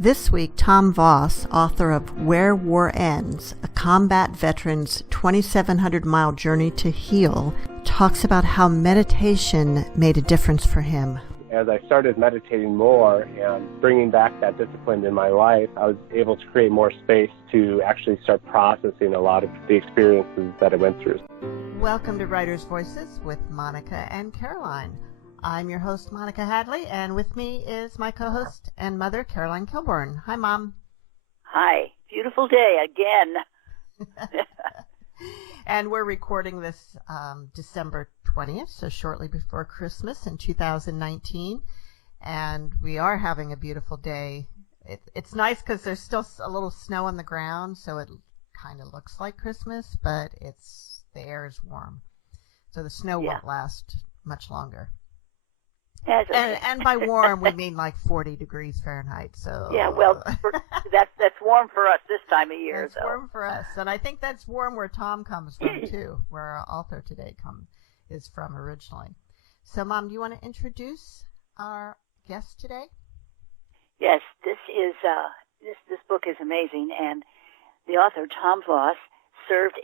This week, Tom Voss, author of Where War Ends, a combat veteran's 2,700-mile journey to heal, talks about how meditation made a difference for him. As I started meditating more and bringing back that discipline in my life, I was able to create more space to actually start processing a lot of the experiences that I went through. Welcome to Writer's Voices with Monica and Caroline. I'm your host, Monica Hadley, and with me is my co-host and mother, Caroline Kilborn. Hi, Mom. Hi. Beautiful day again. And we're recording this December 20th, so shortly before Christmas in 2019. And we are having a beautiful day. It's nice because there's still a little snow on the ground, so it kind of looks like Christmas, but the air is warm. So the snow won't last much longer. And by warm, we mean like 40 degrees Fahrenheit. So yeah, well, that's warm for us this time of year. It's warm for us, and I think that's warm where Tom comes from too, where our author today is from originally. So, Mom, do you want to introduce our guest today? Yes, this book is amazing, and the author Tom Voss served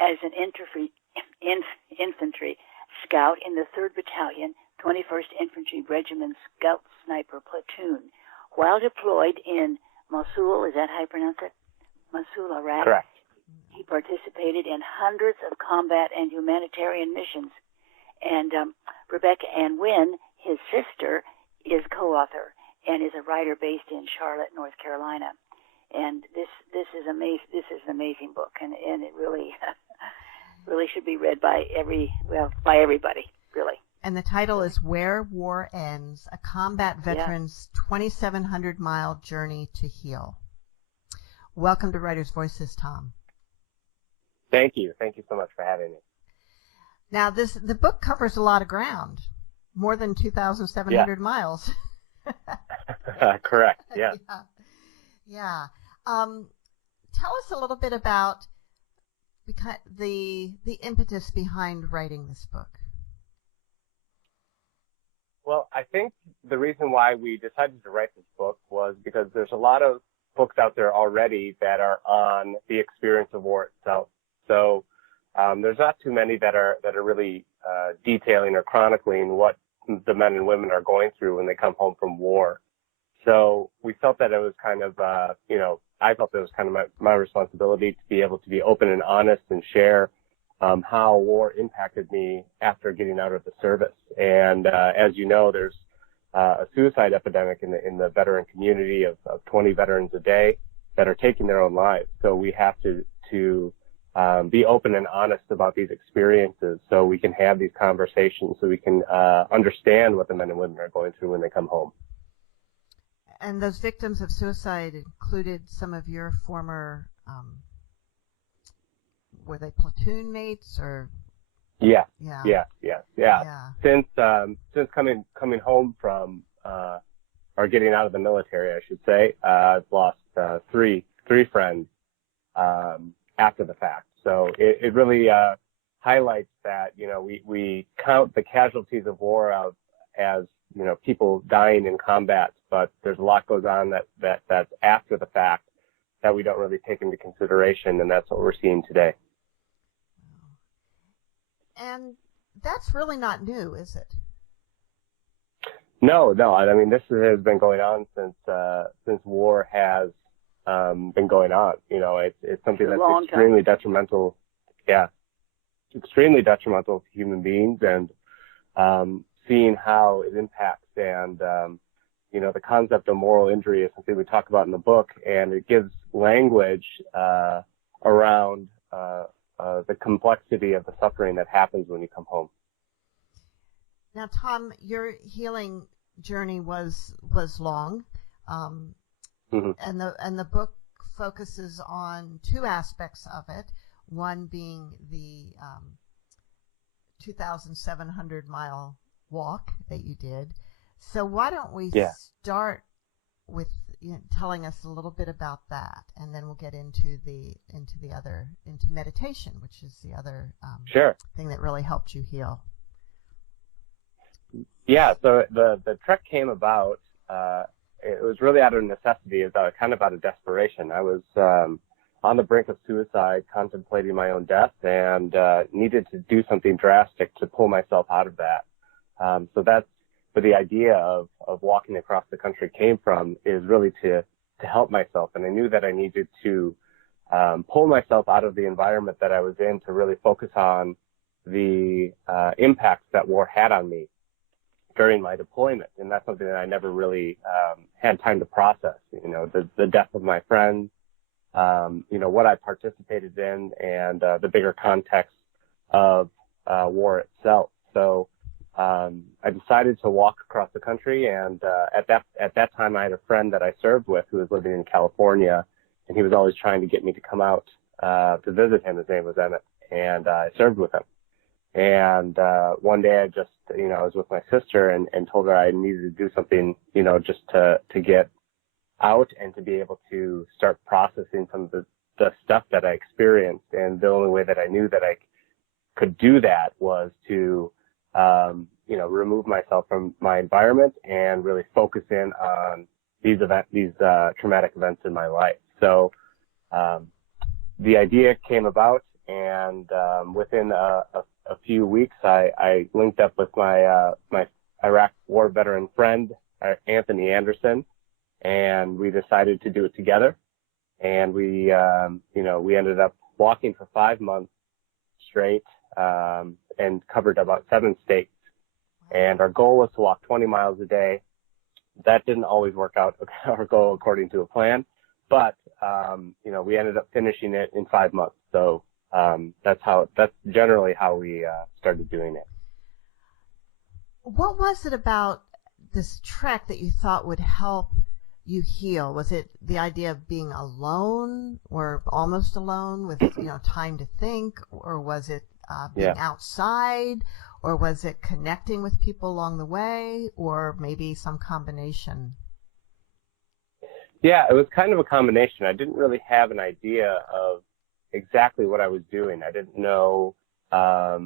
as an infantry scout in the 3rd Battalion. 21st Infantry Regiment Scout Sniper Platoon. While deployed in Mosul, is that how you pronounce it? Mosul, Iraq. Correct. He participated in hundreds of combat and humanitarian missions. And Rebecca Ann Wynn, his sister, is co-author and is a writer based in Charlotte, North Carolina. And this is amazing. This is an amazing book, and it really really should be read by everybody, really. And the title is Where War Ends, a combat veteran's 2,700-mile journey to heal. Welcome to Writer's Voices, Tom. Thank you. Thank you so much for having me. Now, the book covers a lot of ground, more than 2,700 miles. Correct, yeah. Yeah. Tell us a little bit about the impetus behind writing this book. Well, I think the reason why we decided to write this book was because there's a lot of books out there already that are on the experience of war itself. So there's not too many that are really detailing or chronicling what the men and women are going through when they come home from war. So we felt that it was kind of, I felt it was kind of my responsibility to be able to be open and honest and share how war impacted me after getting out of the service. And as you know, there's a suicide epidemic in the veteran community of 20 veterans a day that are taking their own lives. So we have to be open and honest about these experiences so we can have these conversations, so we can understand what the men and women are going through when they come home. And those victims of suicide included some of your former were they platoon mates or? Yeah. Since coming home from or getting out of the military, I should say, I've lost three friends after the fact. So it really highlights that we count the casualties of war as people dying in combat, but there's a lot goes on that's after the fact that we don't really take into consideration, and that's what we're seeing today. And that's really not new, is it? No. I mean, this has been going on since war has been going on. It's something that's extremely detrimental. Yeah, extremely detrimental to human beings, and seeing how it impacts and the concept of moral injury is something we talk about in the book, and it gives language around the complexity of the suffering that happens when you come home. Now, Tom, your healing journey was long, and the book focuses on two aspects of it. One being the 2,700-mile walk that you did. So why don't we start with telling us a little bit about that, and then we'll get into meditation, which is the other thing that really helped you heal. Yeah, so the trek came about it was really out of necessity, kind of out of desperation. I was on the brink of suicide, contemplating my own death, and needed to do something drastic to pull myself out of that. So that's where the idea of walking across the country came from, is really to help myself. And I knew that I needed to pull myself out of the environment that I was in to really focus on the impacts that war had on me during my deployment. And that's something that I never really had time to process. You know, the death of my friends, you know, what I participated in, and the bigger context of war itself. So I decided to walk across the country, and at that time I had a friend that I served with who was living in California, and he was always trying to get me to come out to visit him. His name was Emmett, and I served with him. And one day I just, you know, I was with my sister and told her I needed to do something, you know, just to get out and to be able to start processing some of the stuff that I experienced. And the only way that I knew that I could do that was to, you know, remove myself from my environment and really focus in on these traumatic events in my life. So, the idea came about, and, within a few weeks, I linked up with my Iraq war veteran friend, Anthony Anderson, and we decided to do it together. And we, you know, we ended up walking for 5 months straight, and covered about 7 states. And our goal was to walk 20 miles a day. That didn't always work out, our goal, according to a plan, but, you know, we ended up finishing it in 5 months. So, that's generally how we, started doing it. What was it about this trek that you thought would help you heal? Was it the idea of being alone, or almost alone, with, you know, time to think, or was it being outside, or was it connecting with people along the way, or maybe some combination? Yeah, it was kind of a combination. I didn't really have an idea of exactly what I was doing. I didn't know, I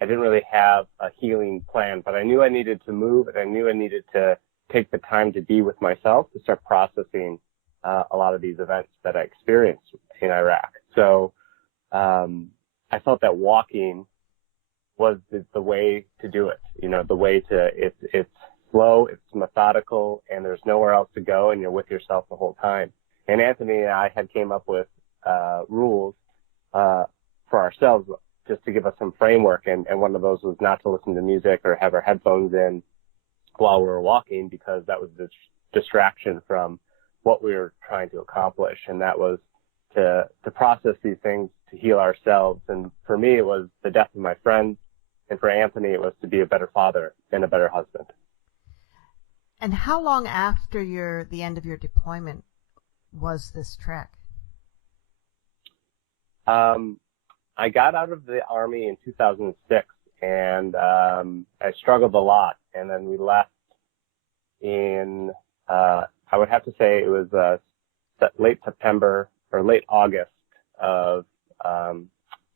didn't really have a healing plan, but I knew I needed to move, and I knew I needed to take the time to be with myself to start processing a lot of these events that I experienced in Iraq. So I felt that walking was the way to do it. You know, the way to, it's slow, it's methodical, and there's nowhere else to go, and you're with yourself the whole time. And Anthony and I had came up with rules for ourselves just to give us some framework, and one of those was not to listen to music or have our headphones in while we were walking, because that was the distraction from what we were trying to accomplish, and that was to process these things, to heal ourselves. And for me, it was the death of my friend, and for Anthony, it was to be a better father and a better husband. And how long after the end of your deployment was this trek? I got out of the Army in 2006, and I struggled a lot. And then we left in, I would have to say it was late September or late August of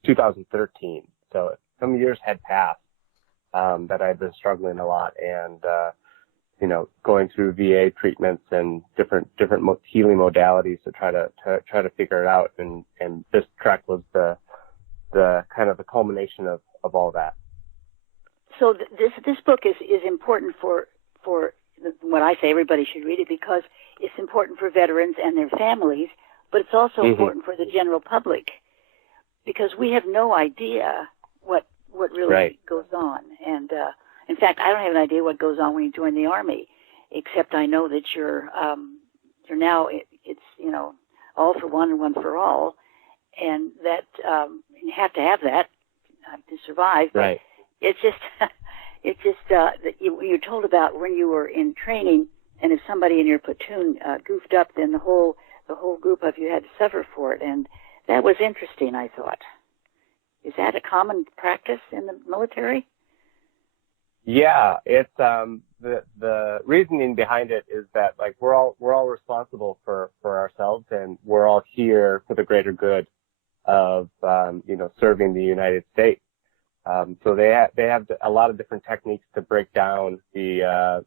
2013. So some years had passed that I had been struggling a lot, and you know, going through VA treatments and different healing modalities to try to figure it out. And this trek was the kind of the culmination of all that. So this book is important for what I say everybody should read it, because it's important for veterans and their families, but it's also important for the general public, because we have no idea what really goes on. And in fact, I don't have an idea what goes on when you join the Army, except I know that you're now, it's, you know, all for one and one for all, and that you have to have that to survive. Right. It's just that you're told about when you were in training, and if somebody in your platoon goofed up, then the whole group of you had to suffer for it, and that was interesting, I thought. Is that a common practice in the military? Yeah, it's the reasoning behind it is that, like, we're all responsible for ourselves, and we're all here for the greater good of you know, serving the United States. So they have a lot of different techniques to break down the,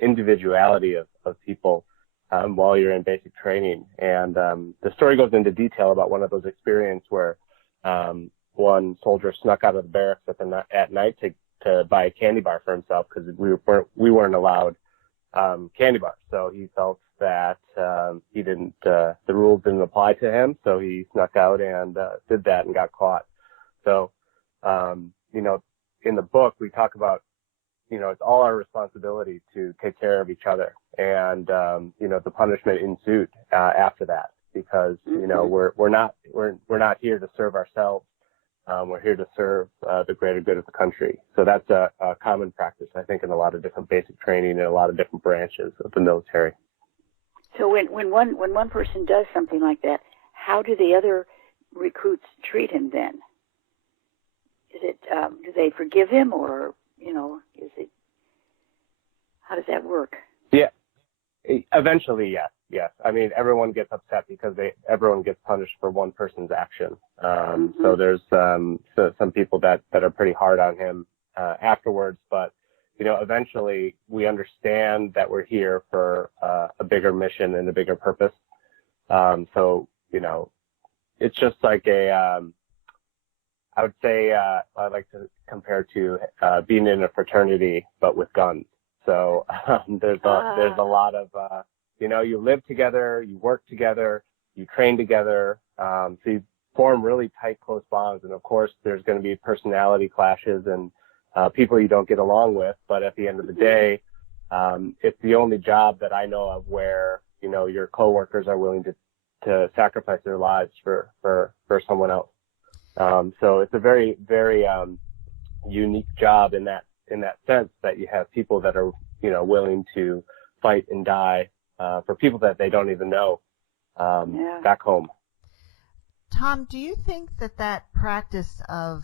individuality of people, while you're in basic training. And, the story goes into detail about one of those experiences where, one soldier snuck out of the barracks at night to buy a candy bar for himself because we weren't allowed, candy bars. So he felt that, the rules didn't apply to him. So he snuck out and, did that and got caught. So, in the book, we talk about, it's all our responsibility to take care of each other. And, the punishment ensued, after that because, we're not here to serve ourselves. We're here to serve, the greater good of the country. So that's a common practice, I think, in a lot of different basic training and a lot of different branches of the military. So when one person does something like that, how do the other recruits treat him then? Is it, do they forgive him or, how does that work? Yeah. Eventually, yes. Yes. I mean, everyone gets upset because everyone gets punished for one person's action. So there's, some people that are pretty hard on him, afterwards, but, eventually we understand that we're here for, a bigger mission and a bigger purpose. So, it's just like I would say, I like to compare to, being in a fraternity, but with guns. So, there's a lot of, you live together, you work together, you train together. So you form really tight, close bonds. And of course, there's going to be personality clashes and, people you don't get along with. But at the end of the day, it's the only job that I know of where, your coworkers are willing to sacrifice their lives for someone else. So it's a very, very, unique job in that sense that you have people that are, willing to fight and die, for people that they don't even know, back home. Tom, do you think that practice of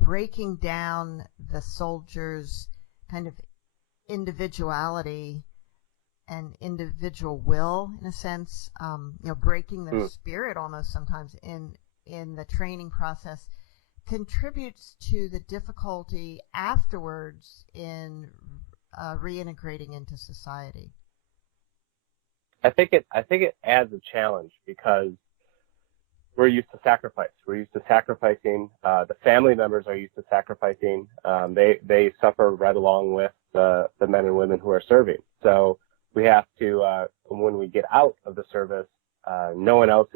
breaking down the soldiers' kind of individuality and individual will, in a sense, breaking their spirit almost sometimes in the training process, contributes to the difficulty afterwards in reintegrating into society? I think it adds a challenge because we're used to sacrifice. We're used to sacrificing. The family members are used to sacrificing. They suffer right along with the men and women who are serving. So we have to, when we get out of the service, no one else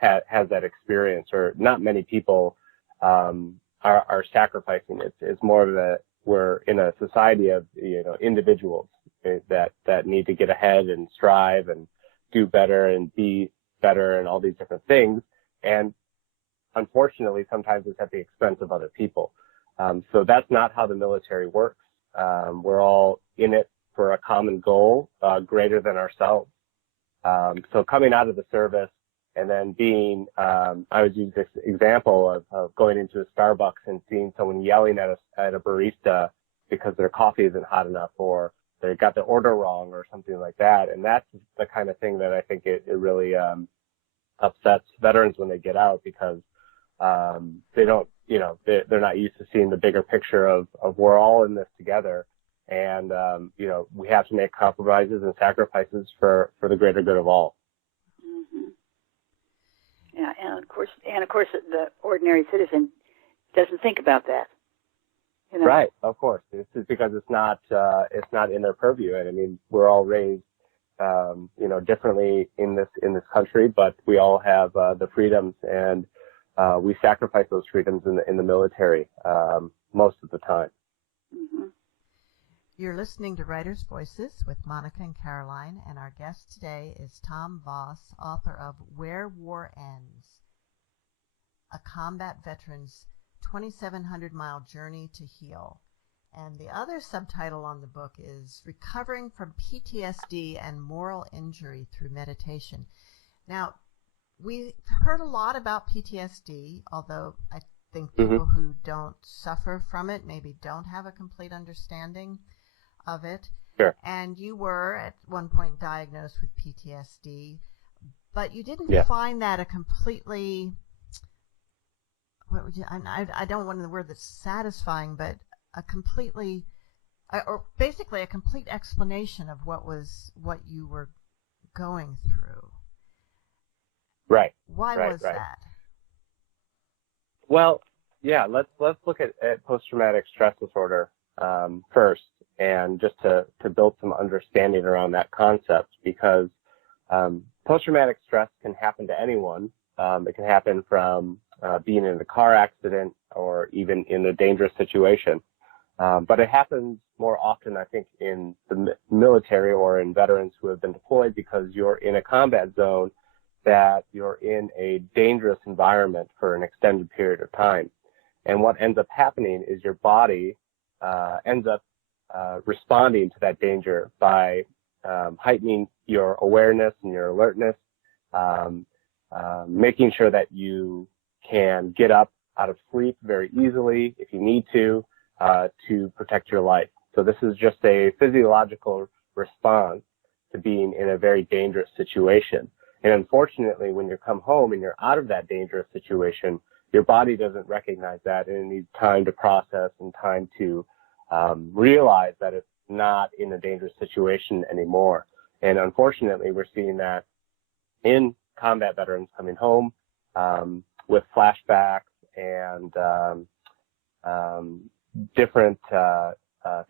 has that experience, or not many people are sacrificing. It's more of we're in a society of individuals that need to get ahead and strive and do better and be better and all these different things. And unfortunately, sometimes it's at the expense of other people. So that's not how the military works. We're all in it for a common goal, greater than ourselves. So coming out of the service and then being, I would use this example of going into a Starbucks and seeing someone yelling at a barista because their coffee isn't hot enough, or they got the order wrong or something like that. And that's the kind of thing that I think it really, upsets veterans when they get out, because, they don't, they're not used to seeing the bigger picture of we're all in this together. And, we have to make compromises and sacrifices for the greater good of all. Mm-hmm. Yeah. And of course, the ordinary citizen doesn't think about that. Right. Of course. It's because it's not in their purview. And I mean, we're all raised, differently in this country, but we all have, the freedoms, and, we sacrifice those freedoms in the military, most of the time. Mm-hmm. You're listening to Writers' Voices with Monica and Caroline, and our guest today is Tom Voss, author of Where War Ends, a combat veteran's 2,700-mile journey to heal. And the other subtitle on the book is Recovering from PTSD and Moral Injury Through Meditation. Now, we heard a lot about PTSD, although I think people who don't suffer from it maybe don't have a complete understanding of it. Sure. And you were at one point diagnosed with PTSD, but you didn't find that a completely what would you, I don't want the word that's satisfying, but basically a complete explanation of what you were going through. Right. Why was that? Well, yeah, let's look at post-traumatic stress disorder first, and just to build some understanding around that concept, because post-traumatic stress can happen to anyone. It can happen from being in a car accident or even in a dangerous situation. But it happens more often, I think, in the military or in veterans who have been deployed, because you're in a combat zone, that you're in a dangerous environment for an extended period of time. And what ends up happening is your body ends up responding to that danger by heightening your awareness and your alertness, making sure that you can get up out of sleep very easily if you need to protect your life. So this is just a physiological response to being in a very dangerous situation. And unfortunately, when you come home and you're out of that dangerous situation, your body doesn't recognize that, and it needs time to process and time to realize that it's not in a dangerous situation anymore. And unfortunately, we're seeing that in combat veterans coming home with flashbacks and different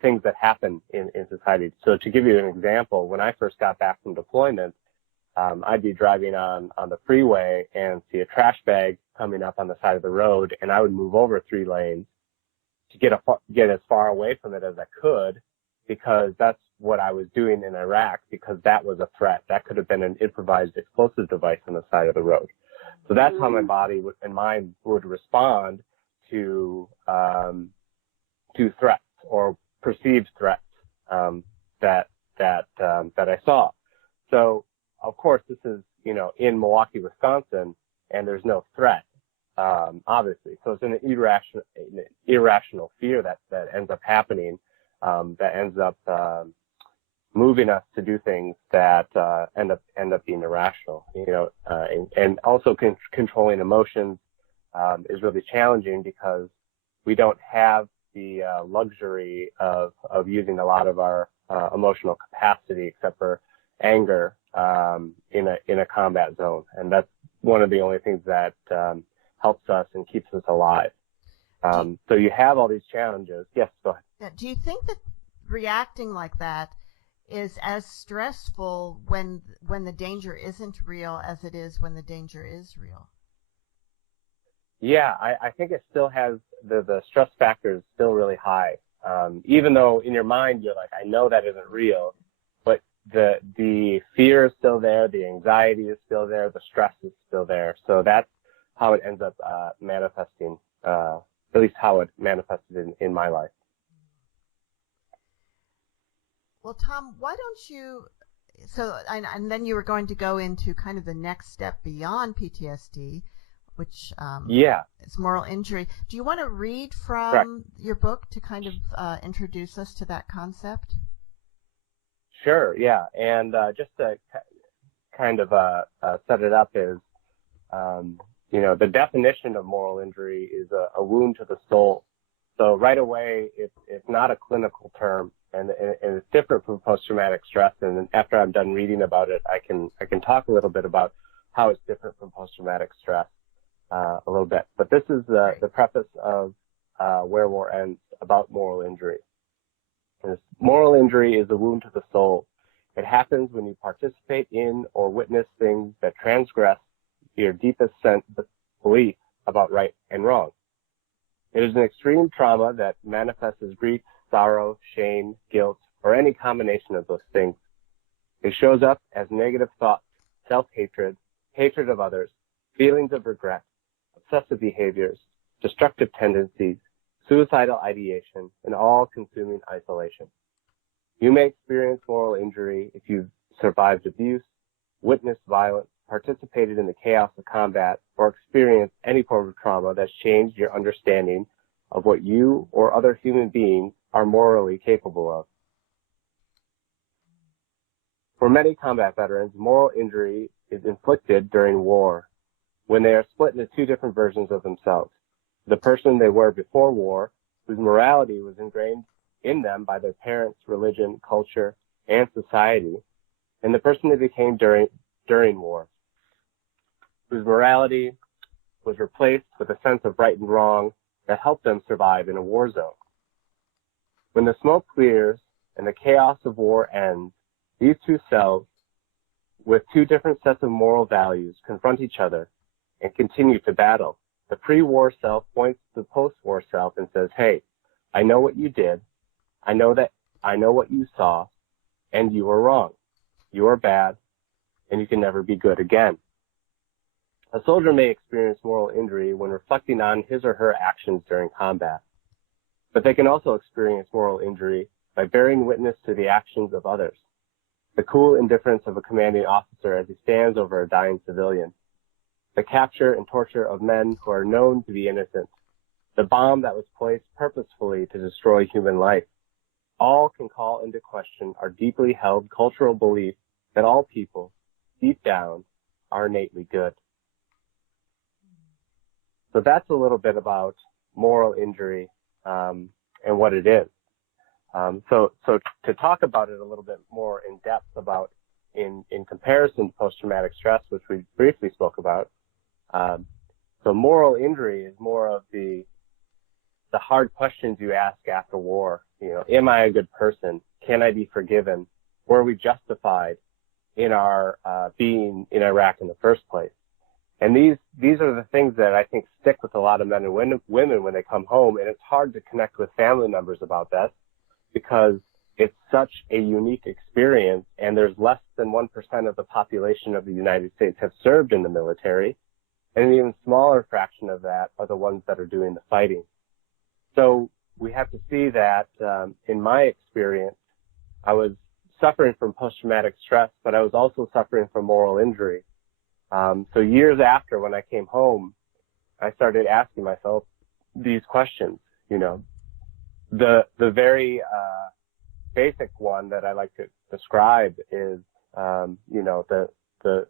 things that happen in society. So to give you an example, when I first got back from deployment, I'd be driving on the freeway and see a trash bag coming up on the side of the road, and I would move over 3 lanes to get as far away from it as I could, because that's what I was doing in Iraq, because that was a threat. That could have been an improvised explosive device on the side of the road. So that's how my body and mind would respond to threats or perceived threats that I saw. So of course, this is, in Milwaukee, Wisconsin, and there's no threat, obviously. So it's an irrational fear that ends up happening, that ends up moving us to do things that end up being irrational. And also controlling emotions is really challenging, because we don't have the luxury of using a lot of our emotional capacity, except for anger, in a combat zone. And that's one of the only things that helps us and keeps us alive. So you have all these challenges. Yes, go ahead. Yeah, do you think that reacting like that is as stressful when the danger isn't real as it is when the danger is real? Yeah, I think it still has the stress factor is still really high. Even though in your mind you're like, I know that isn't real, but the fear is still there, the anxiety is still there, the stress is still there. So that's how it ends up manifesting, at least how it manifested in my life. Well, Tom, why don't you, and then you were going to go into kind of the next step beyond PTSD, which is moral injury. Do you want to read from your book to kind of introduce us to that concept? Sure, yeah. And just to kind of set it up is, the definition of moral injury is a wound to the soul. So right away, it's not a clinical term, and it's different from post-traumatic stress. And after I'm done reading about it, I can talk a little bit about how it's different from post-traumatic stress a little bit. But this is the preface of Where War Ends about moral injury. Moral injury is a wound to the soul. It happens when you participate in or witness things that transgress your deepest sense of belief about right and wrong. It is an extreme trauma that manifests as grief, sorrow, shame, guilt, or any combination of those things. It shows up as negative thoughts, self-hatred, hatred of others, feelings of regret, obsessive behaviors, destructive tendencies, suicidal ideation, and all-consuming isolation. You may experience moral injury if you've survived abuse, witnessed violence, participated in the chaos of combat, or experienced any form of trauma that's changed your understanding of what you or other human beings are morally capable of. For many combat veterans, moral injury is inflicted during war, when they are split into 2 different versions of themselves. the person they were before war, whose morality was ingrained in them by their parents, religion, culture, and society, and the person they became during war, whose morality was replaced with a sense of right and wrong that helped them survive in a war zone. When the smoke clears and the chaos of war ends, these two selves, with two different sets of moral values, confront each other and continue to battle. The pre-war self points to the post-war self and says, hey, I know what you did. I know what you saw, and you are wrong. You are bad, and you can never be good again. A soldier may experience moral injury when reflecting on his or her actions during combat, but they can also experience moral injury by bearing witness to the actions of others. The cool indifference of a commanding officer as he stands over a dying civilian. The capture and torture of men who are known to be innocent. The bomb that was placed purposefully to destroy human life. All can call into question our deeply held cultural belief that all people, deep down, are innately good. So that's a little bit about moral injury and what it is. So to talk about it a little bit more in depth about in comparison to post-traumatic stress, which we briefly spoke about, so moral injury is more of the hard questions you ask after war. You know, am I a good person? Can I be forgiven? Were we justified in our being in Iraq in the first place? And these are the things that I think stick with a lot of men and women when they come home, and it's hard to connect with family members about that because it's such a unique experience, and there's less than 1% of the population of the United States have served in the military, and an even smaller fraction of that are the ones that are doing the fighting. So we have to see that in my experience, I was suffering from post-traumatic stress, but I was also suffering from moral injury. So years after, when I came home, I started asking myself these questions. You know, the very basic one that I like to describe is, you know, I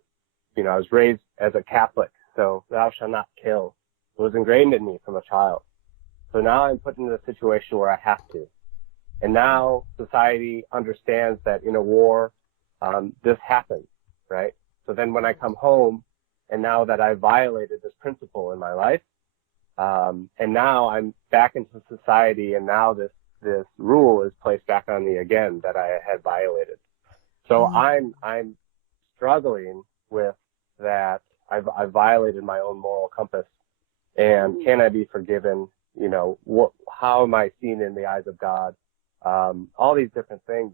was raised as a Catholic, so thou shalt not kill. It was ingrained in me from a child. So now I'm put into a situation where I have to. And now society understands that in a war, this happens, right? So then when I come home, and now that I've violated this principle in my life, and now I'm back into society, and now this rule is placed back on me again that I had violated. So I'm struggling with that. I've violated my own moral compass, and can I be forgiven? You know, how am I seen in the eyes of God? All these different things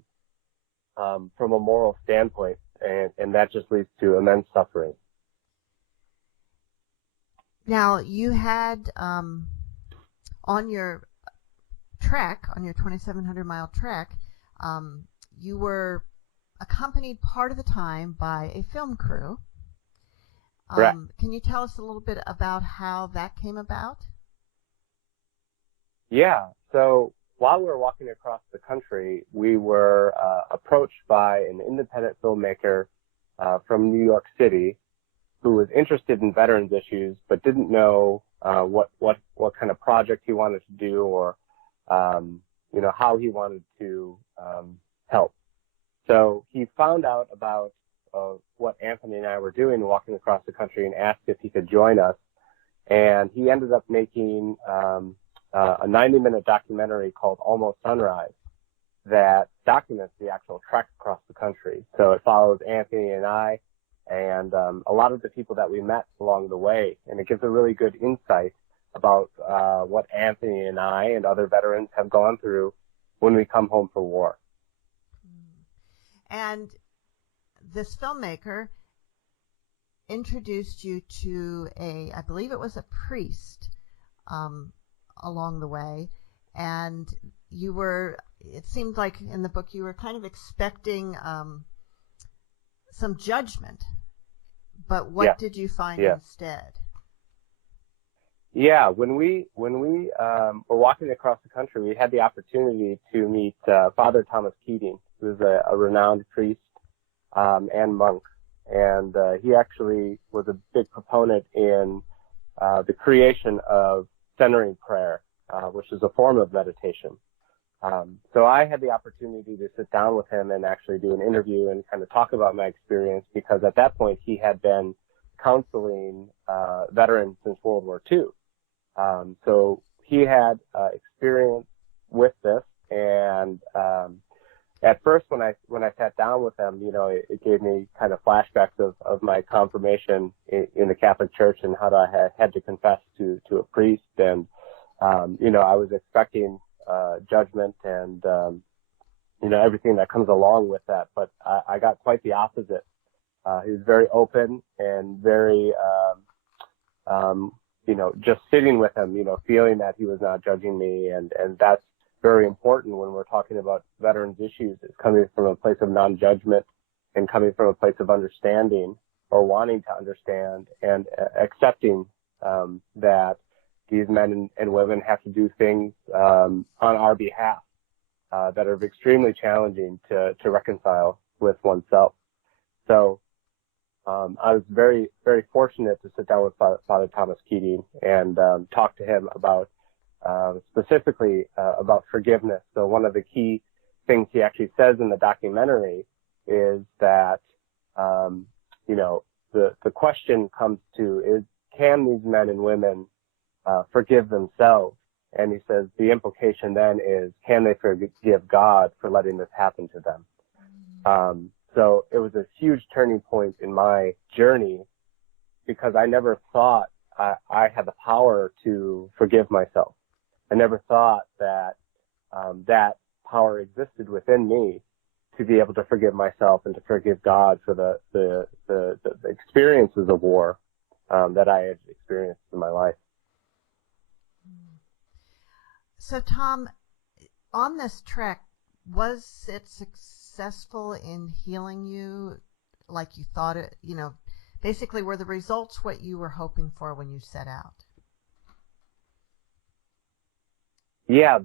from a moral standpoint, and that just leads to immense suffering. Now, you had on your trek, on your 2,700-mile trek, you were accompanied part of the time by a film crew. Correct. Can you tell us a little bit about how that came about? Yeah. So while we were walking across the country, we were approached by an independent filmmaker from New York City who was interested in veterans issues but didn't know what kind of project he wanted to do or you know, how he wanted to help. So he found out about what Anthony and I were doing, walking across the country, and asked if he could join us. And he ended up making a 90-minute documentary called Almost Sunrise that documents the actual trek across the country. So it follows Anthony and I and a lot of the people that we met along the way. And it gives a really good insight about what Anthony and I and other veterans have gone through when we come home from war. And this filmmaker introduced you to I believe it was a priest along the way, and it seemed like in the book you were kind of expecting some judgment, but what did you find instead? Yeah, when we were walking across the country, we had the opportunity to meet Father Thomas Keating, who's a renowned priest and monk, and he actually was a big proponent in the creation of centering prayer, which is a form of meditation. So I had the opportunity to sit down with him and actually do an interview and kind of talk about my experience, because at that point he had been counseling veterans since World War II. So he had experience with this, and at first when I sat down with him, it gave me kind of flashbacks of my confirmation in the Catholic Church and how I had to confess to a priest, and I was expecting judgment and everything that comes along with that, but I got quite the opposite. He was very open and very just sitting with him, feeling that he was not judging me, and that's very important when we're talking about veterans issues. It's coming from a place of non-judgment and coming from a place of understanding, or wanting to understand, and accepting that these men and women have to do things on our behalf that are extremely challenging to reconcile with oneself. So I was very, very fortunate to sit down with Father Thomas Keating and talk to him about specifically about forgiveness. So one of the key things he actually says in the documentary is that the question comes to is, can these men and women forgive themselves? And he says the implication then is, can they forgive God for letting this happen to them? So it was a huge turning point in my journey, because I never thought I had the power to forgive myself. I never thought that that power existed within me to be able to forgive myself and to forgive God for the experiences of war that I had experienced in my life. So, Tom, on this trek, was it successful in healing you like you thought it, basically were the results what you were hoping for when you set out? Yeah,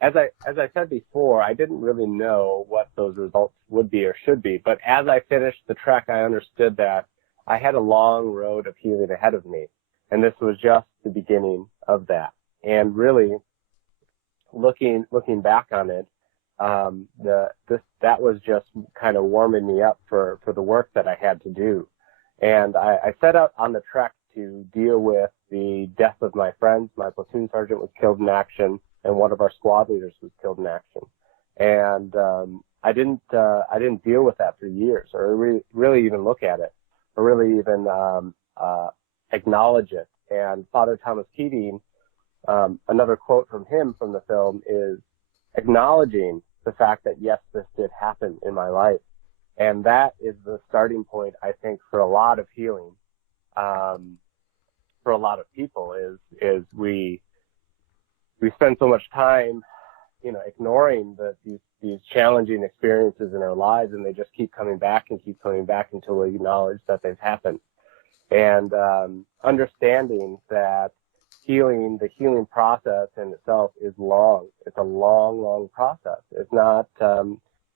as I said before, I didn't really know what those results would be or should be, but as I finished the trek, I understood that I had a long road of healing ahead of me, and this was just the beginning of that. And really, looking back on it, that was just kind of warming me up for the work that I had to do. And I set out on the trek to deal with the death of my friends. My platoon sergeant was killed in action, and one of our squad leaders was killed in action. And I didn't deal with that for years, or really even look at it, or really even acknowledge it. And Father Thomas Keating, another quote from him from the film is acknowledging the fact that, yes, this did happen in my life. And that is the starting point, I think, for a lot of healing, for a lot of people, is we spend so much time, ignoring these challenging experiences in our lives, and they just keep coming back until we acknowledge that they've happened. And understanding that the healing process in itself is long. It's a long, long process. It's not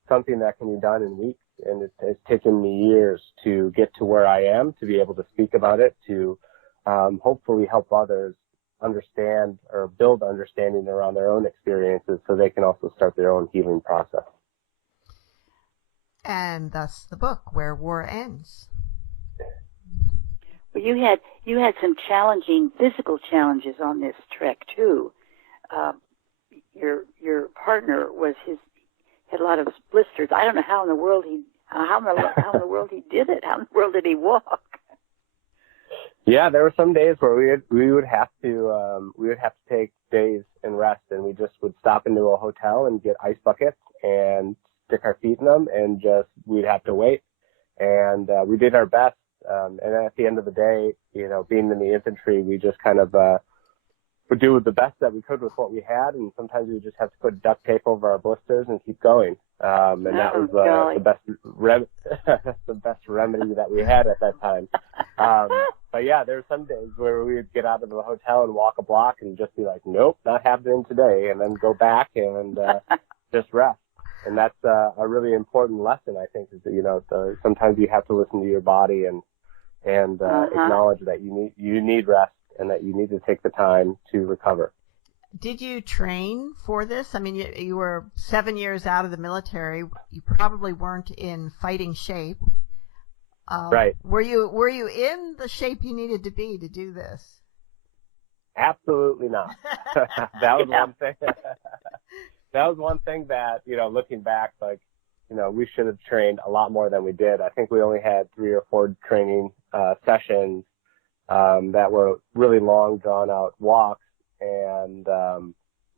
something that can be done in weeks, and it's taken me years to get to where I am, to be able to speak about it, to hopefully help others understand or build understanding around their own experiences, so they can also start their own healing process. And thus the book, Where War Ends. Well, you had some challenging physical challenges on this trek too. Your partner had a lot of blisters. I don't know how in the world he did it. How in the world did he walk? Yeah, there were some days where we would have to take days and rest, and we just would stop into a hotel and get ice buckets and stick our feet in them, and we'd have to wait. And we did our best. And at the end of the day, being in the infantry, we just kind of would do the best that we could with what we had, and sometimes we would just have to put duct tape over our blisters and keep going. And that was the best remedy that we had at that time. But yeah, there were some days where we would get out of the hotel and walk a block and just be like, nope, not happening today, and then go back and just rest. And that's a really important lesson, I think, is that, sometimes you have to listen to your body and acknowledge that you need rest and that you need to take the time to recover. Did you train for this? I mean, you were 7 years out of the military. You probably weren't in fighting shape. Right. Were you in the shape you needed to be to do this? Absolutely not. That was one thing. That was one thing that, looking back, like, we should have trained a lot more than we did. I think we only had 3 or 4 training sessions that were really long, drawn-out walks, and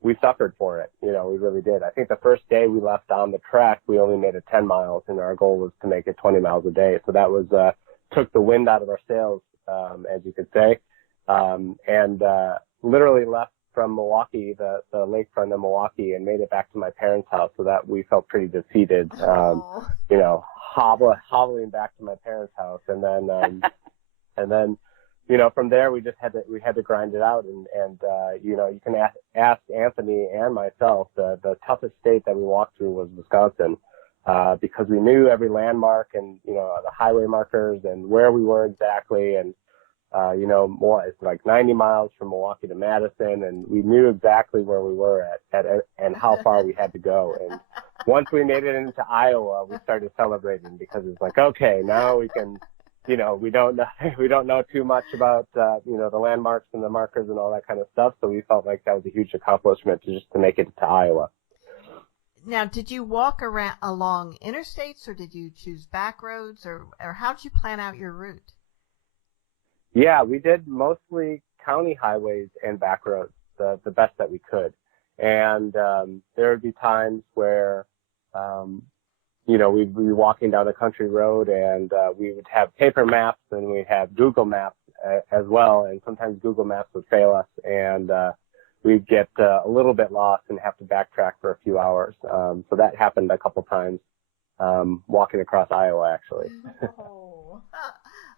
we suffered for it. We really did. I think the first day we left on the track, we only made it 10 miles, and our goal was to make it 20 miles a day. So that was took the wind out of our sails, as you could say, and literally left from Milwaukee, the lakefront of Milwaukee, and made it back to my parents' house, so that we felt pretty defeated, hobbling back to my parents' house. And then, from there we had to grind it out. And you can ask Anthony and myself, the toughest state that we walked through was Wisconsin, because we knew every landmark and, the highway markers and where we were exactly. And, more, it's like 90 miles from Milwaukee to Madison, and we knew exactly where we were at and how far we had to go. And once we made it into Iowa, we started celebrating, because it's like, okay, now we can, we don't know too much about, the landmarks and the markers and all that kind of stuff. So we felt like that was a huge accomplishment to make it to Iowa. Now, did you walk along interstates, or did you choose back roads, or how did you plan out your route? Yeah, we did mostly county highways and back roads, the best that we could. And there would be times where, we'd be walking down a country road, and we would have paper maps, and we'd have Google Maps as well. And sometimes Google Maps would fail us, and we'd get a little bit lost and have to backtrack for a few hours. So that happened a couple times, walking across Iowa, actually.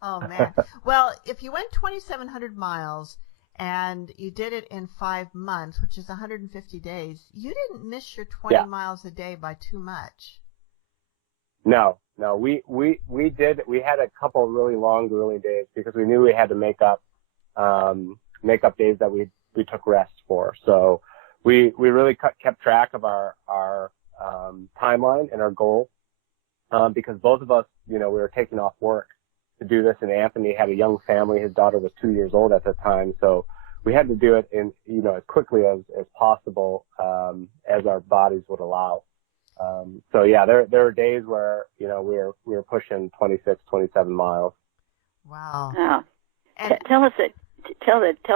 Oh, man. Well, if you went 2,700 miles and you did it in 5 months, which is 150 days, you didn't miss your 20 miles a day by too much. No, we did. We had a couple of really long, grueling days, because we knew we had to make up days that we took rest for. So we really kept track of our timeline and our goal, because both of us, we were taking off work to do this, and Anthony had a young family. His daughter was 2 years old at the time, so we had to do it in, as quickly as possible, as our bodies would allow. So yeah, there were days where, we were pushing 26, 27 miles. Wow. And tell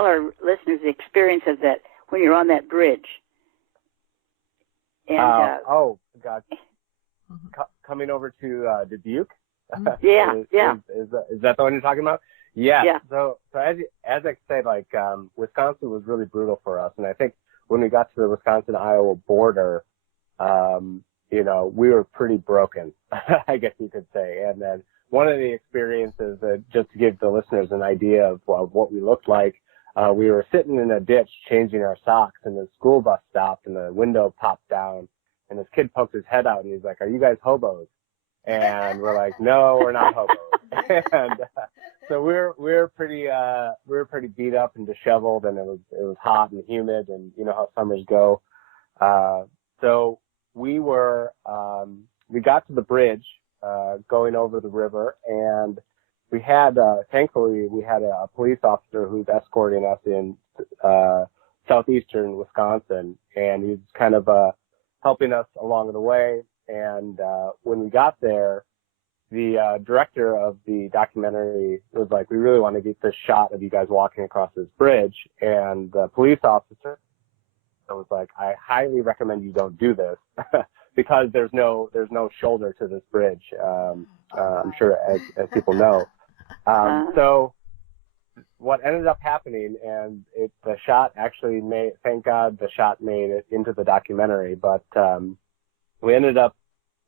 our listeners the experience of that when you're on that bridge. And, oh God, coming over to Dubuque. Yeah. Is that the one you're talking about? Yeah. Yeah. So as I said, like, Wisconsin was really brutal for us. And I think when we got to the Wisconsin-Iowa border, we were pretty broken, I guess you could say. And then one of the experiences, just to give the listeners an idea of what we looked like, we were sitting in a ditch changing our socks, and the school bus stopped, and the window popped down, and this kid poked his head out, and he's like, "Are you guys hobos?" And we're like, "No, we're not hobos." And so we were pretty beat up and disheveled, and it was hot and humid, and you know how summers go. So we got to the bridge, going over the river, and we had, thankfully, a police officer who's escorting us in, southeastern Wisconsin, and he's kind of, helping us along the way. And, when we got there, the, director of the documentary was like, "We really want to get this shot of you guys walking across this bridge." And the police officer was like, "I highly recommend you don't do this." Because there's no shoulder to this bridge. I'm sure as people know. So what ended up happening, and the shot actually thank God the shot made it into the documentary, but, we ended up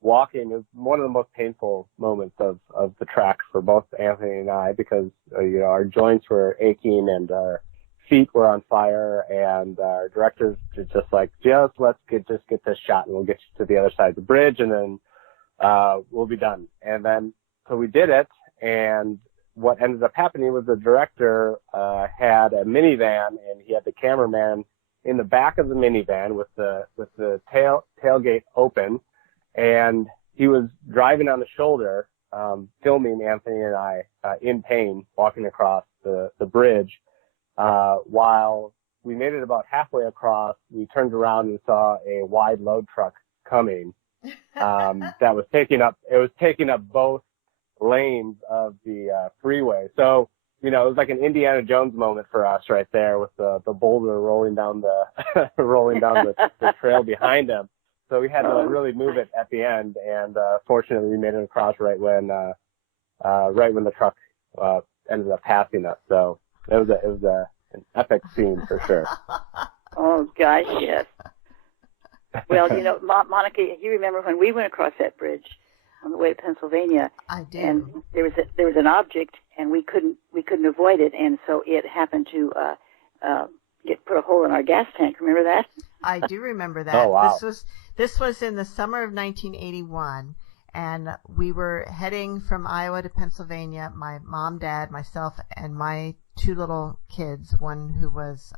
walking. It was one of the most painful moments of the trek for both Anthony and I, because, our joints were aching and our feet were on fire, and our directors were just like, let's get this shot, and we'll get you to the other side of the bridge, and then we'll be done. And then so we did it, and what ended up happening was the director had a minivan, and he had the cameraman in the back of the minivan with the tailgate open, and he was driving on the shoulder, filming Anthony and I in pain walking across the bridge. While we made it about halfway across, we turned around and saw a wide load truck coming that was taking up both lanes of the freeway. So, you know, it was like an Indiana Jones moment for us right there with the boulder rolling down the the trail behind him. So we had to really move it at the end, and fortunately we made it across right when the truck ended up passing us. So it was an epic scene for sure. Oh gosh, yes. Well, you know, Monica, you remember when we went across that bridge on the way to Pennsylvania? I do. And there was an object, and we couldn't avoid it, and so it happened to put a hole in our gas tank. Remember that? I do remember that. Oh, wow. This was in the summer of 1981, and we were heading from Iowa to Pennsylvania. My mom, dad, myself, and my two little kids. One who was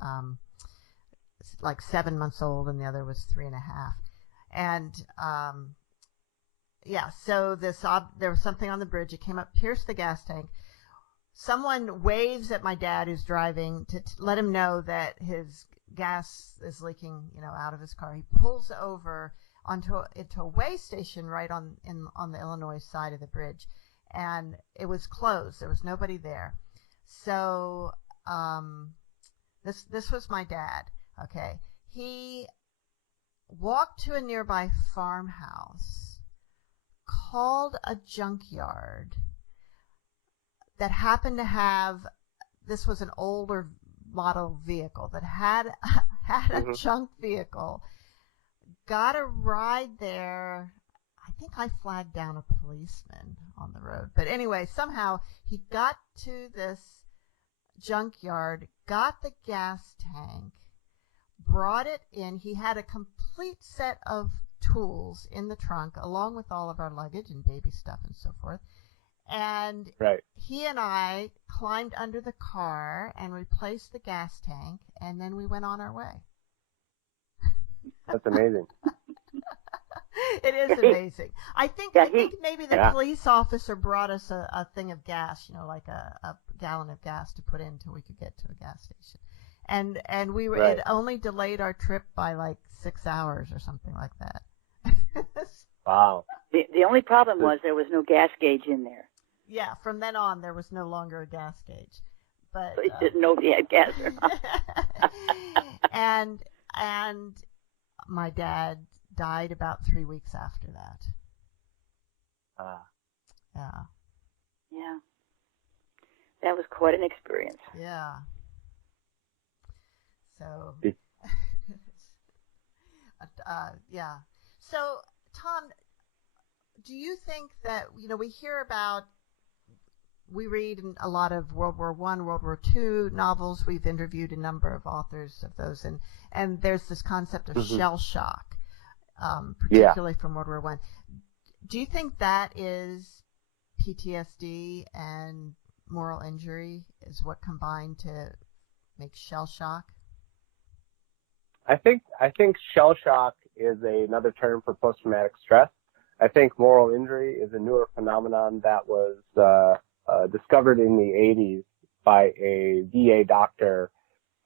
like 7 months old, and the other was 3.5. And so there was something on the bridge. It came up, pierced the gas tank. Someone waves at my dad who's driving to let him know that his gas is leaking, you know, out of his car. He pulls over into a way station right on the Illinois side of the bridge, and it was closed. There was nobody there. So this was my dad. Okay, he walked to a nearby farmhouse, called a junkyard that happened to have, this was an older model vehicle that had a junk vehicle, got a ride there. I think I flagged down a policeman on the road. But anyway, somehow he got to this junkyard, got the gas tank, brought it in. He had a complete set of tools in the trunk, along with all of our luggage and baby stuff and so forth. And he and I climbed under the car and replaced the gas tank, and then we went on our way. That's amazing. It is amazing. I think maybe the police officer brought us a thing of gas, you know, like a gallon of gas to put in until we could get to a gas station. And we were it only delayed our trip by like 6 hours or something like that. Wow. The only problem was there was no gas gauge in there. Yeah, from then on there was no longer a gas gauge. But so you didn't know if you had gas or not. and my dad died about 3 weeks after that. Yeah. That was quite an experience. Yeah. So, yeah. So, Tom, do you think that, you know, we read a lot of World War I, World War II novels. We've interviewed a number of authors of those, and there's this concept of shell shock, particularly from World War I. Do you think that is PTSD and moral injury is what combined to make shell shock? I think shell shock is another term for post-traumatic stress. I think moral injury is a newer phenomenon that was discovered in the 80s by a VA doctor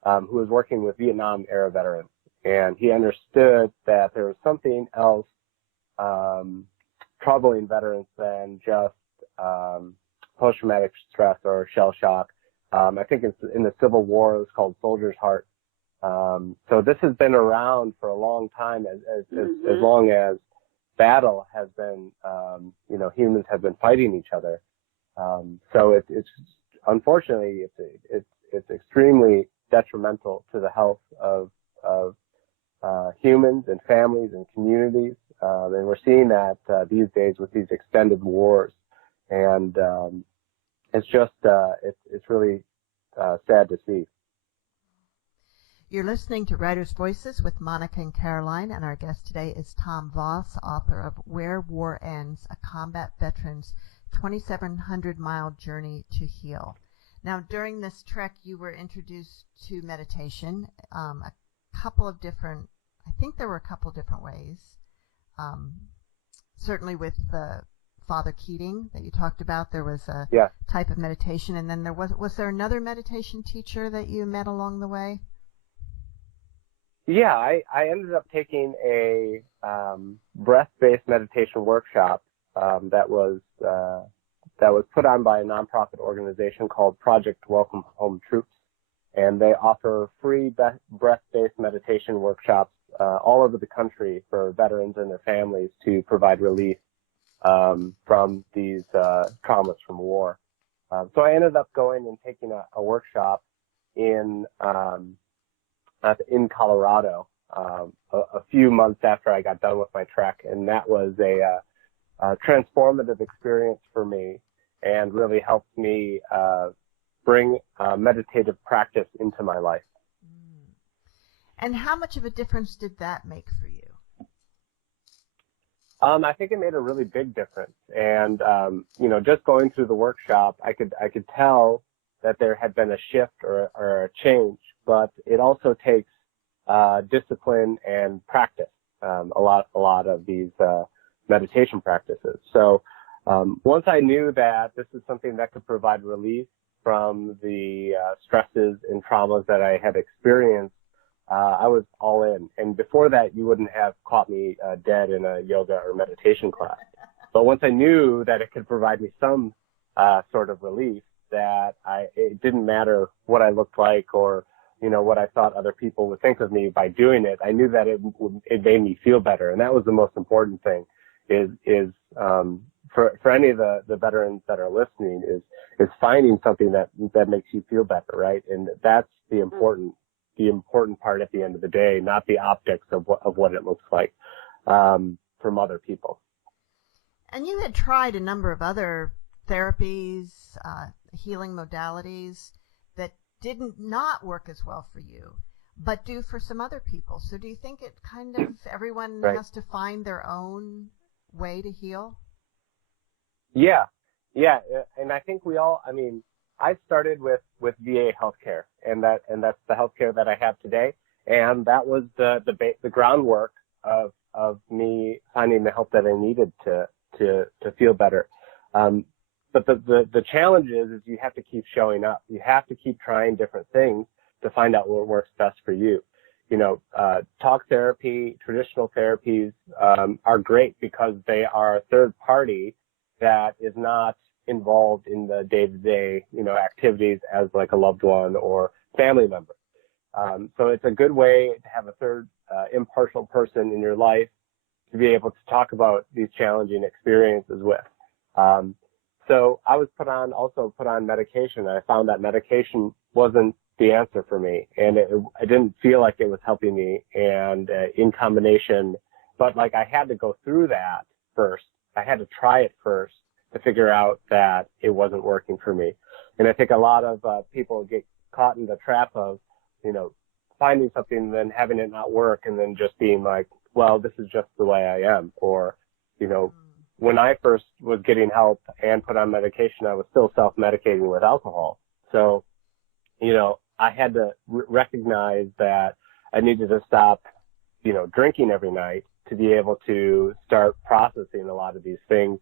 who was working with Vietnam-era veterans. And he understood that there was something else troubling veterans than just post-traumatic stress or shell shock. I think in the Civil War it was called soldier's heart. So this has been around for a long time, as long as battle has been, humans have been fighting each other. So it's unfortunately it's extremely detrimental to the health of humans and families and communities, and we're seeing that these days with these extended wars, and it's just it's really sad to see. You're listening to Writers' Voices with Monica and Caroline, and our guest today is Tom Voss, author of Where War Ends, a combat veteran's 2,700-mile journey to heal. Now, during this trek, you were introduced to meditation, I think there were a couple different ways. Certainly with Father Keating that you talked about, there was a type of meditation, and then was there another meditation teacher that you met along the way? Yeah, I ended up taking a breath-based meditation workshop that was put on by a nonprofit organization called Project Welcome Home Troops, and they offer free breath-based meditation workshops all over the country for veterans and their families to provide relief from these traumas from war. So I ended up going and taking a workshop in Colorado a few months after I got done with my trek, and that was a transformative experience for me and really helped me bring meditative practice into my life. And how much of a difference did that make for you? I think it made a really big difference. And, just going through the workshop, I could tell that there had been a shift or a change, but it also takes discipline and practice, a lot of these meditation practices. So once I knew that this is something that could provide relief from the stresses and traumas that I had experienced, I was all in. And before that, you wouldn't have caught me dead in a yoga or meditation class. But once I knew that it could provide me some sort of relief, that it didn't matter what I looked like or, what I thought other people would think of me by doing it, I knew that it made me feel better. And that was the most important thing is for any of the veterans that are listening is finding something that makes you feel better, right? And that's the important part at the end of the day, not the optics of what it looks like from other people. And you had tried a number of other therapies, healing modalities that didn't not work as well for you, but do for some other people. So do you think it kind of everyone has to find their own way to heal? Yeah. And I think I started with VA healthcare, and that's the healthcare that I have today. And that was the groundwork of me finding the help that I needed to feel better. But the challenge is you have to keep showing up. You have to keep trying different things to find out what works best for you. Talk therapy, traditional therapies are great because they are a third party that is not involved in the day-to-day, activities as like a loved one or family member. So it's a good way to have a third impartial person in your life to be able to talk about these challenging experiences with. So I was put on medication, and I found that medication wasn't the answer for me, and I didn't feel like it was helping me. And in combination, but like I had to go through that first. I had to try it first to figure out that it wasn't working for me. And I think a lot of people get caught in the trap of, finding something and then having it not work and then just being like, well, this is just the way I am. Or, when I first was getting help and put on medication, I was still self-medicating with alcohol. So, I had to recognize that I needed to stop, drinking every night to be able to start processing a lot of these things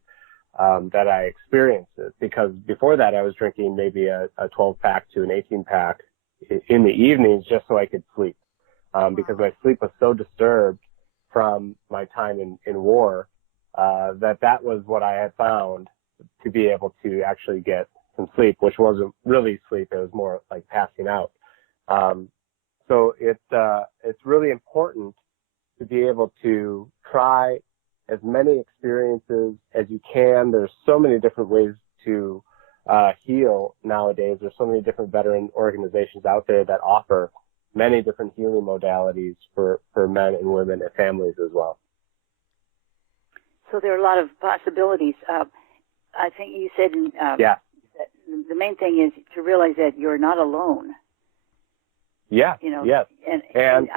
that I experienced. Because before that, I was drinking maybe a 12-pack to an 18-pack in the evenings just so I could sleep. Because my sleep was so disturbed from my time in war that was what I had found to be able to actually get some sleep, which wasn't really sleep. It was more like passing out. So it's really important to be able to try as many experiences as you can. There's so many different ways to heal nowadays. There's so many different veteran organizations out there that offer many different healing modalities for men and women and families as well. So there are a lot of possibilities. I think you said that the main thing is to realize that you're not alone. Yeah. Yes. And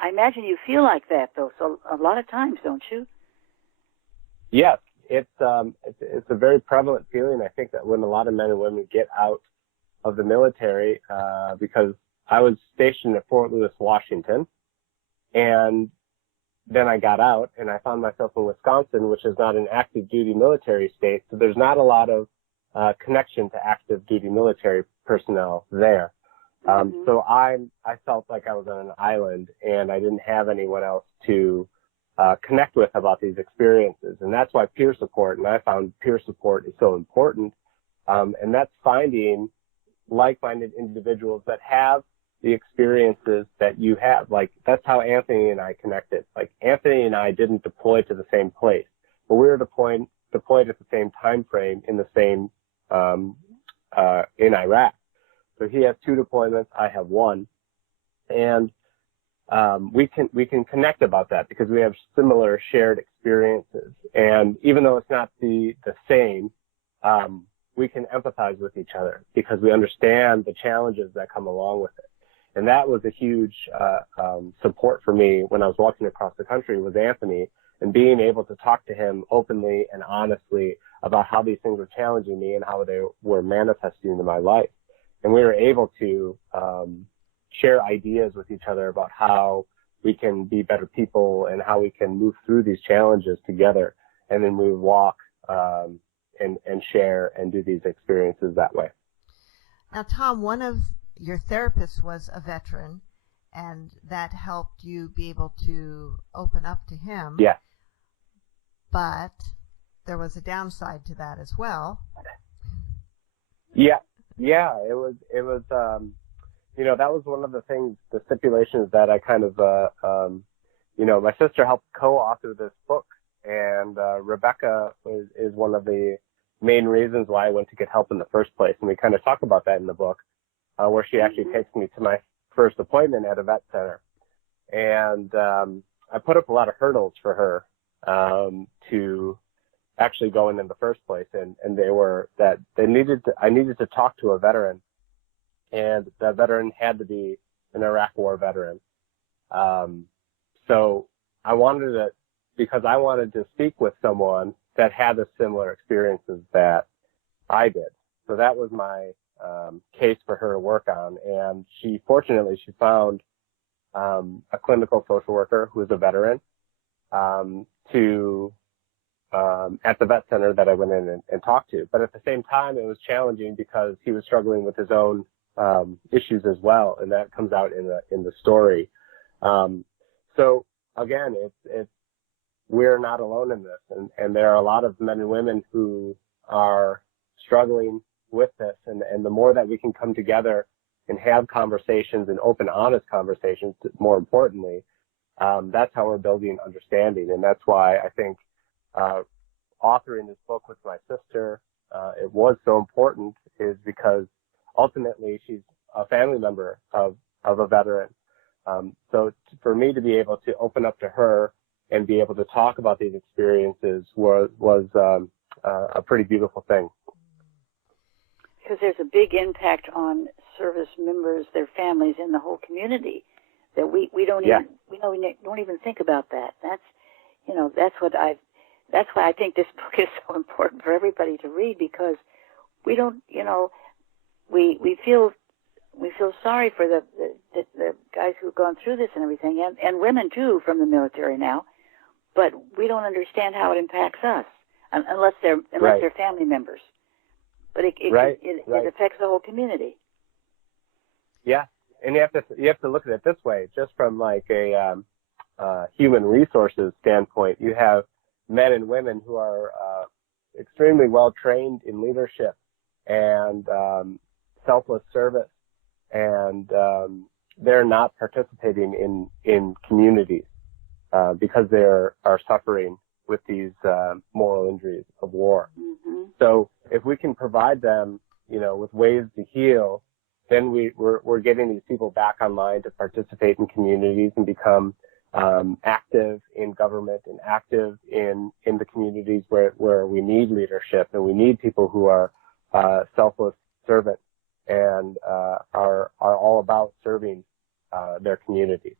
I imagine you feel like that, though. So a lot of times, don't you? Yes. it's a very prevalent feeling. I think that when a lot of men and women get out of the military, because I was stationed at Fort Lewis, Washington, and then I got out and I found myself in Wisconsin, which is not an active duty military state. So there's not a lot of connection to active duty military personnel there. So I felt like I was on an island and I didn't have anyone else to connect with about these experiences. And that's why peer support, and I found peer support is so important. And that's finding like-minded individuals that have the experiences that you have. Like, that's how Anthony and I connected. Like, Anthony and I didn't deploy to the same place, but we were deployed at the same time frame in the same, in Iraq. So he has 2 deployments, I have 1. And, we can connect about that because we have similar shared experiences. And even though it's not the same, we can empathize with each other because we understand the challenges that come along with it. And that was a huge support for me when I was walking across the country with Anthony, and being able to talk to him openly and honestly about how these things were challenging me and how they were manifesting in my life. And we were able to share ideas with each other about how we can be better people and how we can move through these challenges together. And then we would walk and share and do these experiences that way. Now, Tom, one of your therapist was a veteran, and that helped you be able to open up to him. Yeah. But there was a downside to that as well. Yeah. Yeah. It was, that was one of the things, the stipulations that I kind of, my sister helped co-author this book, and Rebecca is one of the main reasons why I went to get help in the first place. And we kind of talk about that in the book. Where she actually takes me to my first appointment at a vet center. And I put up a lot of hurdles for her to actually go in the first place. And they were that I needed to talk to a veteran, and that veteran had to be an Iraq War veteran. So I wanted to speak with someone that had the similar experiences that I did. So that was my case for her to work on, and she found a clinical social worker who is a veteran at the vet center that I went in and talked to. But at the same time, it was challenging because he was struggling with his own issues as well, and that comes out in the story. So again, we're not alone in this, and there are a lot of men and women who are struggling with this, and the more that we can come together and have conversations, and open, honest conversations, more importantly, that's how we're building understanding. And that's why I think authoring this book with my sister, it was so important, is because ultimately she's a family member of a veteran. So for me to be able to open up to her and be able to talk about these experiences was a pretty beautiful thing. Because there's a big impact on service members, their families, and the whole community that we don't even think about that. That's why I think this book is so important for everybody to read, because we don't, we feel sorry for the guys who've gone through this and everything, and women too from the military now, but we don't understand how it impacts us unless they're family members. But it affects the whole community. Yeah, and you have to look at it this way, just from like a human resources standpoint. You have men and women who are extremely well trained in leadership and selfless service, and they're not participating in communities because they are suffering with these moral injuries of war. Mm-hmm. So if we can provide them, with ways to heal, then we're getting these people back online to participate in communities and become active in government and active in the communities where we need leadership, and we need people who are selfless servants and are all about serving their communities.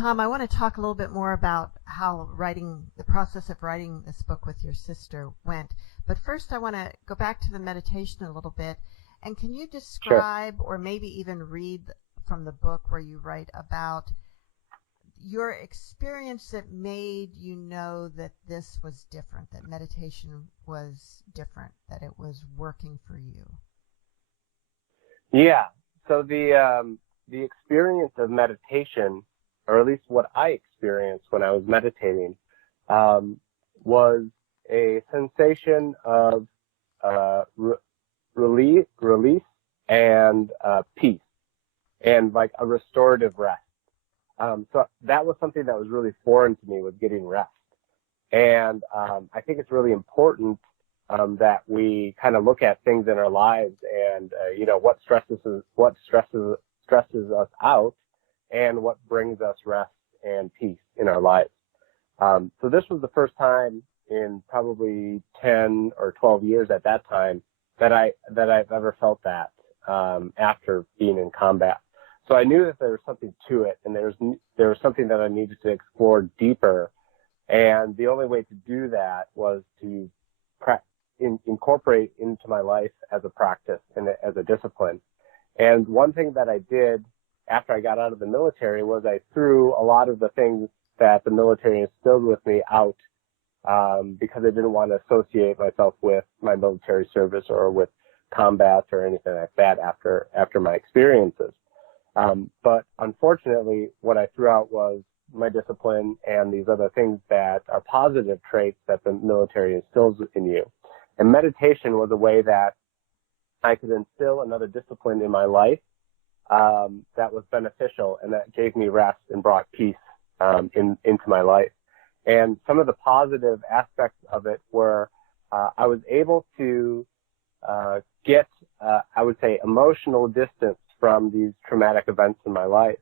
Tom, I want to talk a little bit more about how the process of writing this book with your sister went. But first, I want to go back to the meditation a little bit. And can you describe, or maybe even read from the book where you write about your experience that made you know that this was different, that meditation was different, that it was working for you? Yeah. So the experience of meditation, or at least what I experienced when I was meditating, was a sensation of release and peace, and like a restorative rest. So that was something that was really foreign to me, was getting rest. And I think it's really important that we kind of look at things in our lives and what stresses us out, and what brings us rest and peace in our lives. So this was the first time in probably 10 or 12 years at that time that I've ever felt that after being in combat. So I knew that there was something to it, and there was something that I needed to explore deeper. And the only way to do that was to incorporate into my life as a practice and as a discipline. And one thing that I did after I got out of the military was I threw a lot of the things that the military instilled with me out, because I didn't want to associate myself with my military service or with combat or anything like that after my experiences. But unfortunately, what I threw out was my discipline and these other things that are positive traits that the military instills in you. And meditation was a way that I could instill another discipline in my life that was beneficial and that gave me rest and brought peace into my life. And some of the positive aspects of it were I was able to get, I would say, emotional distance from these traumatic events in my life.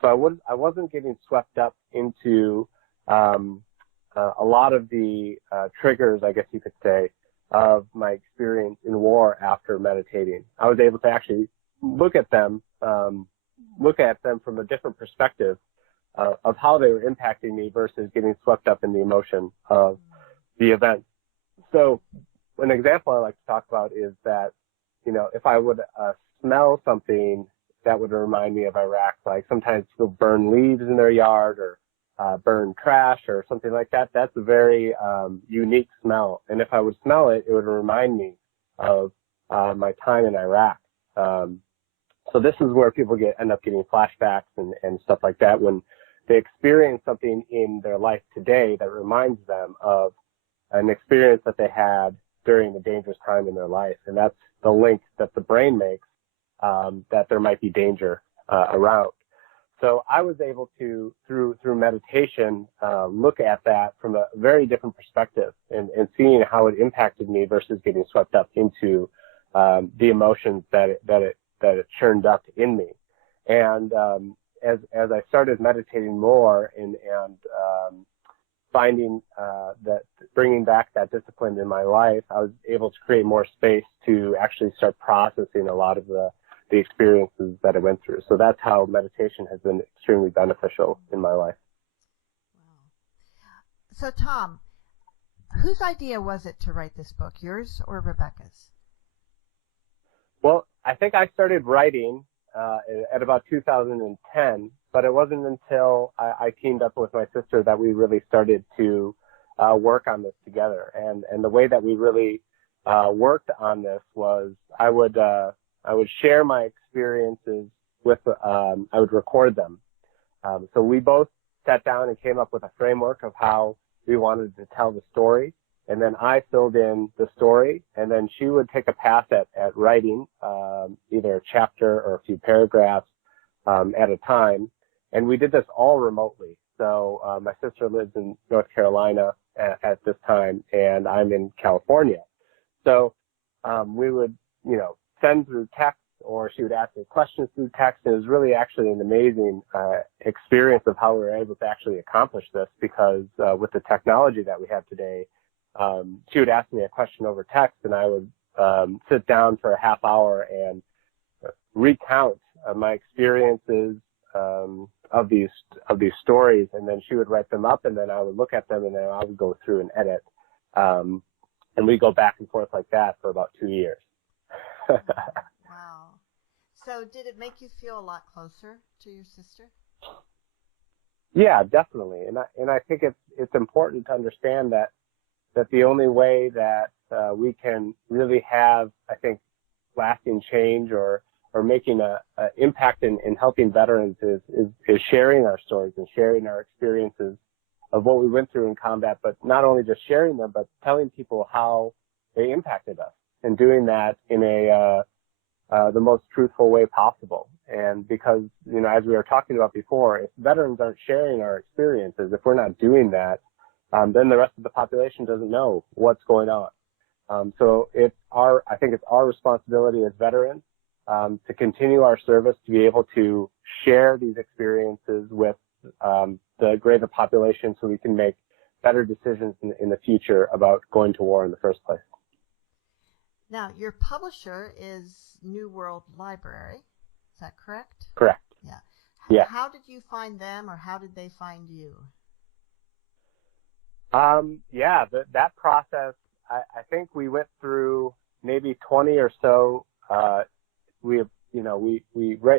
So I wasn't getting swept up into a lot of the triggers, I guess you could say, of my experience in war after meditating. I was able to actually look at them from a different perspective of how they were impacting me versus getting swept up in the emotion of the event. So an example I like to talk about is that, if I would smell something that would remind me of Iraq, like sometimes people burn leaves in their yard or burn trash or something like that. That's a very unique smell. And if I would smell it, it would remind me of my time in Iraq. So this is where people end up getting flashbacks and stuff like that when they experience something in their life today that reminds them of an experience that they had during a dangerous time in their life. And that's the link that the brain makes, that there might be danger around. So I was able to, through meditation, look at that from a very different perspective and seeing how it impacted me versus getting swept up into the emotions that it churned up in me. And as I started meditating more and finding that bringing back that discipline in my life, I was able to create more space to actually start processing a lot of the experiences that I went through. So that's how meditation has been extremely beneficial in my life. Wow. So Tom, whose idea was it to write this book, yours or Rebecca's? Well, I think I started writing at about 2010, but it wasn't until I teamed up with my sister that we really started to work on this together. And the way that we really worked on this was I would share my experiences with, I would record them. So we both sat down and came up with a framework of how we wanted to tell the story. And then I filled in the story, and then she would take a pass at writing either a chapter or a few paragraphs at a time. And we did this all remotely. So my sister lives in North Carolina at this time, and I'm in California. So we would, send through text, or she would ask me questions through text. And it was really actually an amazing experience of how we were able to actually accomplish this, because with the technology that we have today, she would ask me a question over text, and I would sit down for a half hour and recount my experiences of these stories, and then she would write them up, and then I would look at them, and then I would go through and edit. And we go back and forth like that for about 2 years. Wow. So did it make you feel a lot closer to your sister? Yeah, definitely. And I think it's important to understand that the only way that we can really have, I think, lasting change or making a impact in helping veterans is sharing our stories and sharing our experiences of what we went through in combat, but not only just sharing them, but telling people how they impacted us, and doing that in the most truthful way possible. And because, as we were talking about before, if veterans aren't sharing our experiences, if we're not doing that, then the rest of the population doesn't know what's going on. So I think it's our responsibility as veterans to continue our service, to be able to share these experiences with the greater population, so we can make better decisions in the future about going to war in the first place. Now, your publisher is New World Library. Is that correct? Correct. Yeah. Yeah. How did you find them, or how did they find you? That process, I think we went through maybe 20 or so. We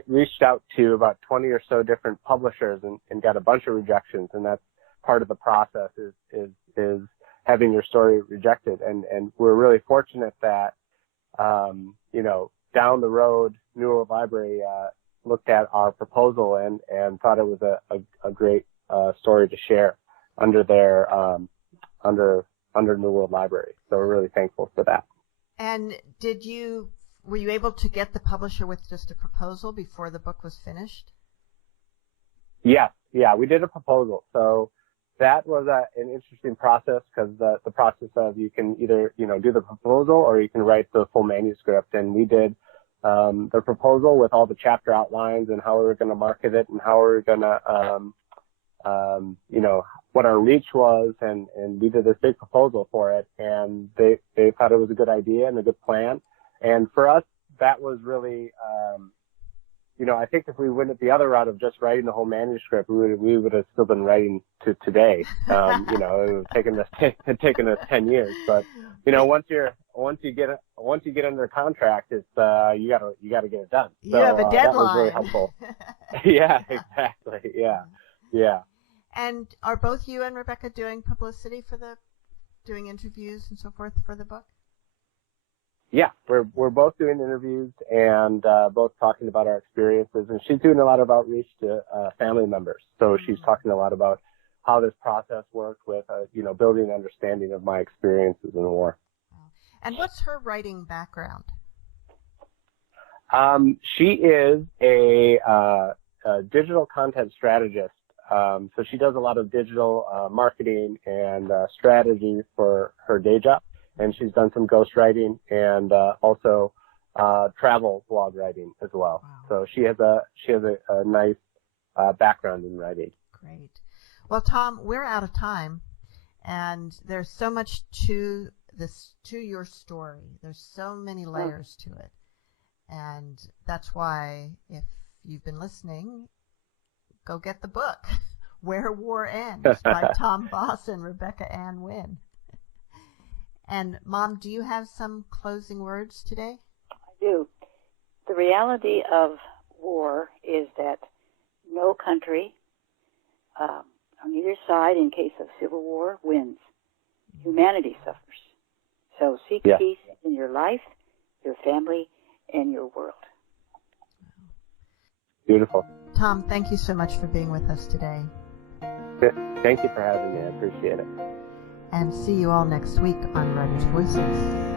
reached out to about 20 or so different publishers and got a bunch of rejections, and that's part of the process is having your story rejected. And we're really fortunate that, down the road, New World Library looked at our proposal and thought it was a great story to share under their under New World Library. So we're really thankful for that. And were you able to get the publisher with just a proposal before the book was finished? Yes. Yeah, we did a proposal. So that was an interesting process, because the process of you can either, do the proposal or you can write the full manuscript. And we did the proposal with all the chapter outlines and how we were going to market it and how we were going to, what our reach was. And we did this big proposal for it. And they thought it was a good idea and a good plan. And for us, that was really, I think if we went the other route of just writing the whole manuscript, we would have still been writing to today. It would have taken us 10 years. But once you get under contract, it's you gotta get it done. You have a deadline. That was really helpful. Yeah, exactly. Yeah. And are both you and Rebecca doing publicity doing interviews and so forth for the book? Yeah, we're both doing interviews and both talking about our experiences, and she's doing a lot of outreach to family members. So she's talking a lot about how this process worked with, building an understanding of my experiences in the war. And what's her writing background? She is a digital content strategist. So she does a lot of digital marketing and strategy for her day job. And she's done some ghostwriting and also travel blog writing as well. Wow. So she has a nice background in writing. Great. Well, Tom, we're out of time, and there's so much to your story. There's so many layers to it, and that's why, if you've been listening, go get the book, Where War Ends, by Tom Voss and Rebecca Ann Wynn. And, Mom, do you have some closing words today? I do. The reality of war is that no country on either side, in case of civil war, wins. Humanity suffers. So seek peace in your life, your family, and your world. Beautiful. Tom, thank you so much for being with us today. Thank you for having me. I appreciate it. And see you all next week on Writers' Voices.